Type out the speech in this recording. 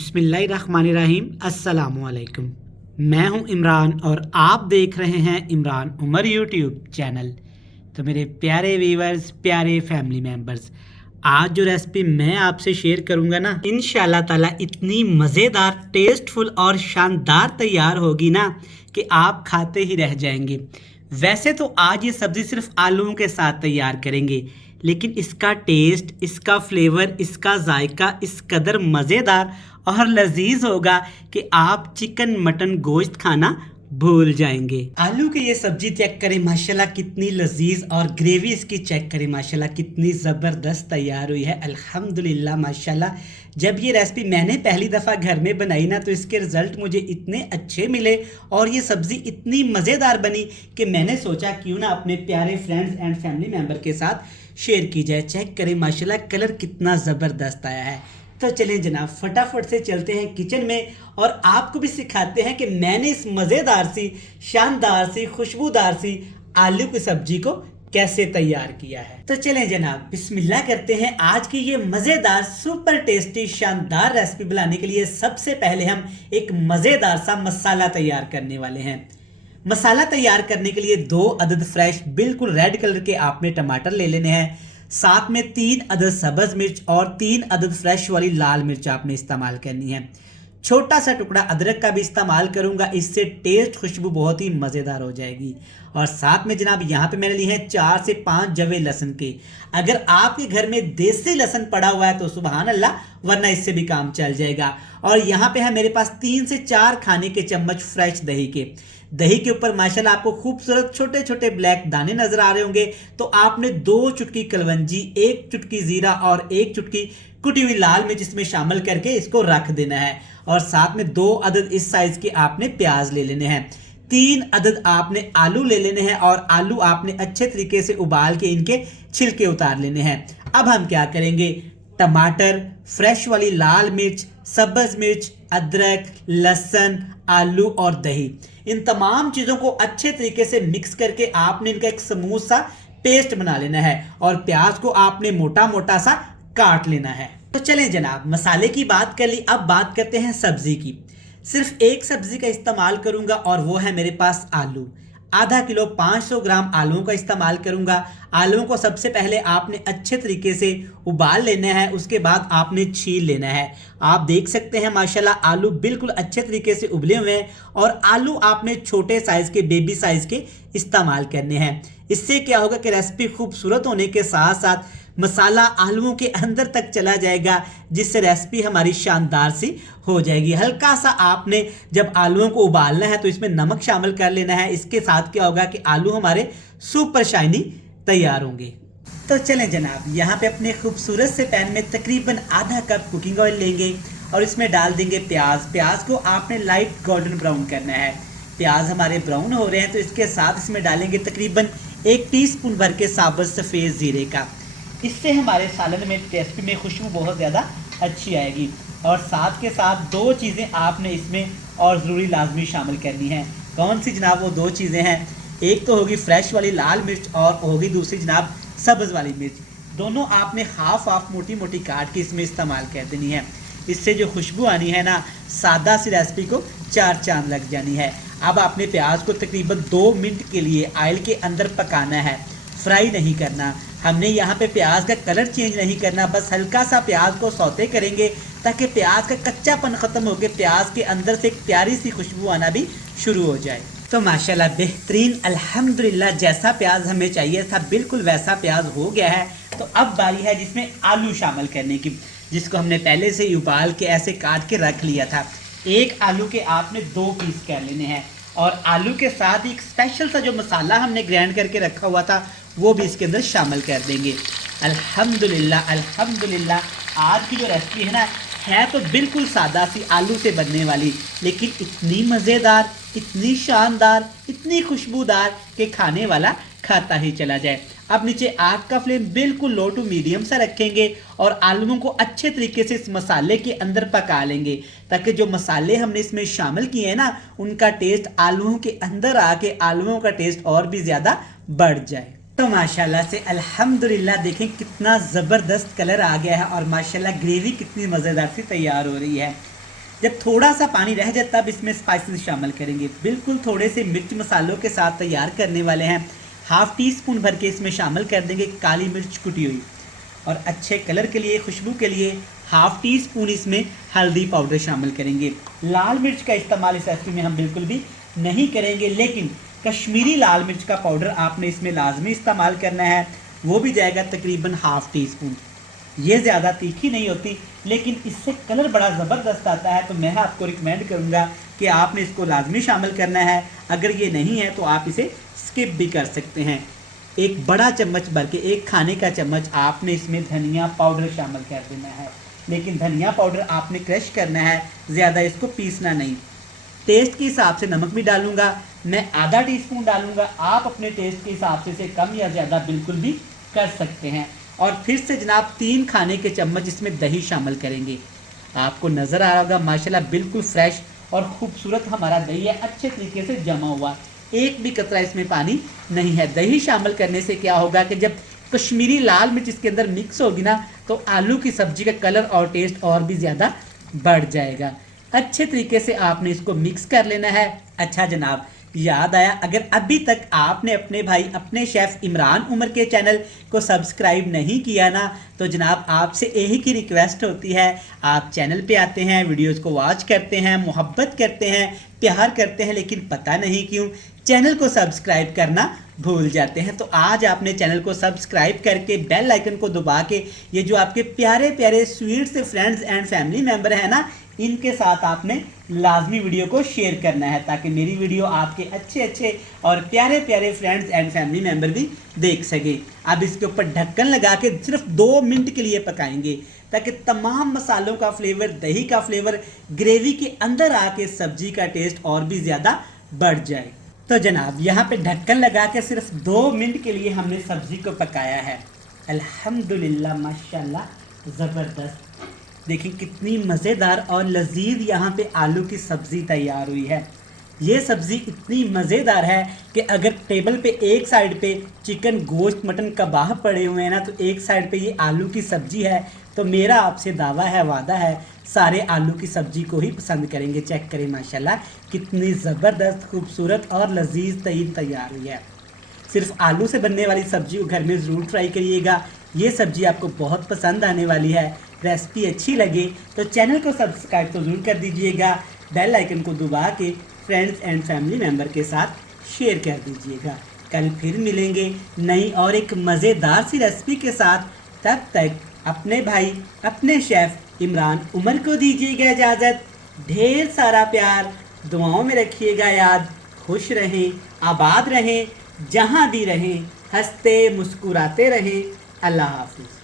बिस्मिल्लाहिर्रहमानिर्रहीम। अस्सलामुअलैकुम। मैं हूं इमरान और आप देख रहे हैं इमरान उमर यूट्यूब चैनल। तो मेरे प्यारे व्यूवर्स, प्यारे फैमिली मेम्बर्स, आज जो रेसिपी मैं आपसे शेयर करूंगा ना, इंशाल्लाह ताला इतनी मज़ेदार, टेस्टफुल और शानदार तैयार होगी ना कि आप खाते ही रह जाएंगे। वैसे तो आज ये सब्ज़ी सिर्फ आलूओं के साथ तैयार करेंगे, लेकिन इसका टेस्ट, इसका फ्लेवर, इसका जायका इस कदर मज़ेदार और लजीज होगा कि आप चिकन मटन गोश्त खाना भूल जाएंगे। आलू की ये सब्जी चेक करें माशाल्लाह कितनी लजीज, और ग्रेवी इसकी चेक करें माशाल्लाह कितनी ज़बरदस्त तैयार हुई है। अल्हम्दुलिल्लाह माशाल्लाह। जब ये रेसिपी मैंने पहली दफ़ा घर में बनाई ना, तो इसके रिज़ल्ट मुझे इतने अच्छे मिले और ये सब्ज़ी इतनी मज़ेदार बनी कि मैंने सोचा क्यों ना अपने प्यारे फ्रेंड्स एंड फैमिली मेम्बर के साथ शेयर की जाए। चेक करें माशाल्लाह कलर कितना ज़बरदस्त आया है। तो चलें जनाब, फटाफट से चलते हैं किचन में और आपको भी सिखाते हैं कि मैंने इस मज़ेदार सी, शानदार सी, खुशबूदार सी आलू की सब्जी को कैसे तैयार किया है। तो चलें जनाब, बिस्मिल्लाह करते हैं। आज की ये मज़ेदार, सुपर टेस्टी, शानदार रेसिपी बनाने के लिए सबसे पहले हम एक मज़ेदार सा मसाला तैयार करने वाले हैं। मसाला तैयार करने के लिए 2 अदद फ्रेश बिल्कुल रेड कलर के आपने टमाटर ले लेने हैं। साथ में 3 अदद सब्ज मिर्च और 3 अदद फ्रेश वाली लाल मिर्च आपने इस्तेमाल करनी है। छोटा सा टुकड़ा अदरक का भी इस्तेमाल करूंगा, इससे टेस्ट, खुशबू बहुत ही मज़ेदार हो जाएगी। और साथ में जनाब यहाँ पे मैंने लिए हैं 4 से 5 जवे लहसुन के। अगर आपके घर में देसी लहसुन पड़ा हुआ है तो सुबहान अल्लाह, वरना इससे भी काम चल जाएगा। और यहाँ पे है मेरे पास 3 से 4 खाने के चम्मच फ्रेश दही के। दही के ऊपर माशाल्लाह आपको खूबसूरत छोटे छोटे ब्लैक दाने नजर आ रहे होंगे, तो आपने 2 चुटकी कलवंजी, 1 चुटकी जीरा और 1 चुटकी कुटी हुई लाल मिर्च इसमें शामिल करके इसको रख देना है। और साथ में 2 अदद इस साइज के आपने प्याज ले लेने हैं। 3 अदद आपने आलू ले लेने हैं और आलू आपने अच्छे तरीके से उबाल के इनके छिलके उतार लेने हैं। अब हम क्या करेंगे, टमाटर, फ्रेश वाली लाल मिर्च, सब्ज मिर्च, अदरक, लहसुन, आलू और दही, इन तमाम चीज़ों को अच्छे तरीके से मिक्स करके आपने इनका एक स्मूथ सा पेस्ट बना लेना है। और प्याज को आपने मोटा मोटा सा काट लेना है। तो चलें जनाब, मसाले की बात कर ली, अब बात करते हैं सब्जी की। सिर्फ एक सब्जी का इस्तेमाल करूंगा और वो है मेरे पास आलू। आधा किलो 500 ग्राम आलूओं का इस्तेमाल करूंगा। आलूओं को सबसे पहले आपने अच्छे तरीके से उबाल लेना है, उसके बाद आपने छील लेना है। आप देख सकते हैं माशाल्लाह आलू बिल्कुल अच्छे तरीके से उबले हुए हैं। और आलू आपने छोटे साइज़ के, बेबी साइज़ के इस्तेमाल करने हैं। इससे क्या होगा कि रेसिपी खूबसूरत होने के साथ साथ मसाला आलूओं के अंदर तक चला जाएगा, जिससे रेसिपी हमारी शानदार सी हो जाएगी। हल्का सा आपने जब आलूओं को उबालना है तो इसमें नमक शामिल कर लेना है। इसके साथ क्या होगा कि आलू हमारे सुपर शाइनी तैयार होंगे। तो चलें जनाब, यहाँ पे अपने खूबसूरत से पैन में तकरीबन आधा कप कुकिंग ऑयल लेंगे और इसमें डाल देंगे प्याज। प्याज को आपने लाइट गोल्डन ब्राउन करना है। प्याज हमारे ब्राउन हो रहे हैं तो इसके साथ इसमें डालेंगे तकरीबन 1 टीस्पून भर के साबुत सफ़ेद ज़ीरे का। इससे हमारे सालन में, रेसिपी में खुशबू बहुत ज़्यादा अच्छी आएगी। और साथ के साथ 2 चीज़ें आपने इसमें और ज़रूरी लाजमी शामिल करनी है। कौन सी जनाब? वो 2 चीज़ें हैं। एक तो होगी फ्रेश वाली लाल मिर्च और होगी दूसरी जनाब सब्ज़ वाली मिर्च। दोनों आपने हाफ मोटी मोटी काट के इसमें इस्तेमाल कर देनी है। इससे जो खुशबू आनी है ना, सादा सी रेसिपी को 4 चांद लग जानी है। अब आपने प्याज को तकरीबन 2 मिनट के लिए ऑयल के अंदर पकाना है, फ्राई नहीं करना। हमने यहाँ पे प्याज का कलर चेंज नहीं करना, बस हल्का सा प्याज को सौते करेंगे ताकि प्याज का कच्चापन ख़त्म होकर प्याज के अंदर से एक प्यारी सी खुशबू आना भी शुरू हो जाए। तो माशाल्लाह बेहतरीन, अल्हम्दुलिल्लाह, जैसा प्याज हमें चाहिए था बिल्कुल वैसा प्याज हो गया है। तो अब बारी है जिसमें आलू शामिल करने की, जिसको हमने पहले से ही उबाल के ऐसे काट के रख लिया था। एक आलू के आपने 2 पीस कर लेने हैं और आलू के साथ एक स्पेशल सा जो मसाला हमने ग्राइंड करके रखा हुआ था वो भी इसके अंदर शामिल कर देंगे। अल्हम्दुलिल्लाह अल्हम्दुलिल्लाह, आज की जो रेसिपी है ना, है तो बिल्कुल सादा सी आलू से बनने वाली, लेकिन इतनी मज़ेदार, इतनी शानदार, इतनी खुशबूदार कि खाने वाला खाता ही चला जाए। अब नीचे आग का फ्लेम बिल्कुल लो टू मीडियम सा रखेंगे और आलूओं को अच्छे तरीके से इस मसाले के अंदर पका लेंगे, ताकि जो मसाले हमने इसमें शामिल किए हैं ना, उनका टेस्ट आलूओं के अंदर आके आलूओं का टेस्ट और भी ज़्यादा बढ़ जाए। तो माशाल्लाह से अल्हम्दुलिल्लाह, देखें कितना ज़बरदस्त कलर आ गया है और माशाल्लाह ग्रेवी कितनी मज़ेदार सी तैयार हो रही है। जब थोड़ा सा पानी रह जाए तब इसमें स्पाइसेस शामिल करेंगे। बिल्कुल थोड़े से मिर्च मसालों के साथ तैयार करने वाले हैं। हाफ टी स्पून भर के इसमें शामिल कर देंगे काली मिर्च कुटी हुई, और अच्छे कलर के लिए, खुशबू के लिए हाफ टी स्पून इसमें हल्दी पाउडर शामिल करेंगे। लाल मिर्च का इस्तेमाल इस रेसिपी में हम बिल्कुल भी नहीं करेंगे, लेकिन कश्मीरी लाल मिर्च का पाउडर आपने इसमें लाजमी इस्तेमाल करना है, वो भी जाएगा तकरीबन हाफ टी स्पून। ये ज़्यादा तीखी नहीं होती, लेकिन इससे कलर बड़ा ज़बरदस्त आता है, तो मैं आपको रिकमेंड करूँगा कि आपने इसको लाजमी शामिल करना है। अगर ये नहीं है तो आप इसे स्किप भी कर सकते हैं। एक बड़ा चम्मच भर के, एक खाने का चम्मच आपने इसमें धनिया पाउडर शामिल कर देना है, लेकिन धनिया पाउडर आपने क्रश करना है, ज़्यादा इसको पीसना नहीं। टेस्ट के हिसाब से नमक भी डालूंगा, मैं आधा टीस्पून डालूंगा, आप अपने टेस्ट के हिसाब से कम या ज़्यादा बिल्कुल भी कर सकते हैं। और फिर से जनाब 3 खाने के चम्मच इसमें दही शामिल करेंगे। आपको नज़र आ रहा होगा माशाल्लाह बिल्कुल फ्रेश और ख़ूबसूरत हमारा दही है, अच्छे तरीके से जमा हुआ, एक भी कतरा इसमें पानी नहीं है। दही शामिल करने से क्या होगा कि जब कश्मीरी लाल मिर्च इसके अंदर मिक्स होगी ना, तो आलू की सब्ज़ी का कलर और टेस्ट और भी ज़्यादा बढ़ जाएगा। अच्छे तरीके से आपने इसको मिक्स कर लेना है। अच्छा जनाब, याद आया, अगर अभी तक आपने अपने भाई, अपने शेफ़ इमरान उमर के चैनल को सब्सक्राइब नहीं किया ना, तो जनाब आपसे एक ही रिक्वेस्ट होती है, आप चैनल पे आते हैं, वीडियोस को वॉच करते हैं, मोहब्बत करते हैं, प्यार करते हैं, लेकिन पता नहीं क्यों चैनल को सब्सक्राइब करना भूल जाते हैं। तो आज आपने चैनल को सब्सक्राइब करके बेल आइकन को दबा के ये जो आपके प्यारे प्यारे स्वीट से फ्रेंड्स एंड फैमिली मेम्बर हैं ना, इनके साथ आपने लाजमी वीडियो को शेयर करना है, ताकि मेरी वीडियो आपके अच्छे अच्छे और प्यारे प्यारे फ्रेंड्स एंड फैमिली मेम्बर भी देख सके। अब इसके ऊपर ढक्कन लगा के सिर्फ 2 मिनट के लिए पकाएंगे, ताकि तमाम मसालों का फ्लेवर, दही का फ्लेवर ग्रेवी के अंदर आके सब्जी का टेस्ट और भी ज़्यादा बढ़ जाए। तो जनाब यहाँ पे ढक्कन लगा के सिर्फ 2 मिनट के लिए हमने सब्ज़ी को पकाया है। अल्हम्दुलिल्लाह माशाल्लाह ज़बरदस्त, देखिए कितनी मज़ेदार और लजीज यहाँ पे आलू की सब्ज़ी तैयार हुई है। ये सब्ज़ी इतनी मज़ेदार है कि अगर टेबल पे एक साइड पे चिकन, गोश्त, मटन, कबाब पड़े हुए हैं ना, तो एक साइड पे ये आलू की सब्ज़ी है, तो मेरा आपसे दावा है, वादा है, सारे आलू की सब्ज़ी को ही पसंद करेंगे। चेक करें माशाल्लाह कितनी ज़बरदस्त, खूबसूरत और लजीज तरीन तैयार हुई है। सिर्फ आलू से बनने वाली सब्ज़ी को घर में ज़रूर ट्राई करिएगा, ये सब्ज़ी आपको बहुत पसंद आने वाली है। रेसिपी अच्छी लगे तो चैनल को सब्सक्राइब तो ज़रूर कर दीजिएगा, बेल आइकन को दबा के फ्रेंड्स एंड फैमिली मेम्बर के साथ शेयर कर दीजिएगा। कल फिर मिलेंगे नई और एक मज़ेदार सी रेसिपी के साथ। तब तक अपने भाई, अपने शेफ़ इमरान उमर को दीजिएगा इजाज़त। ढेर सारा प्यार, दुआओं में रखिएगा याद। खुश रहें, आबाद रहें, जहाँ भी रहें, हंसते मुस्कुराते रहें। अल्लाह हाफिज़।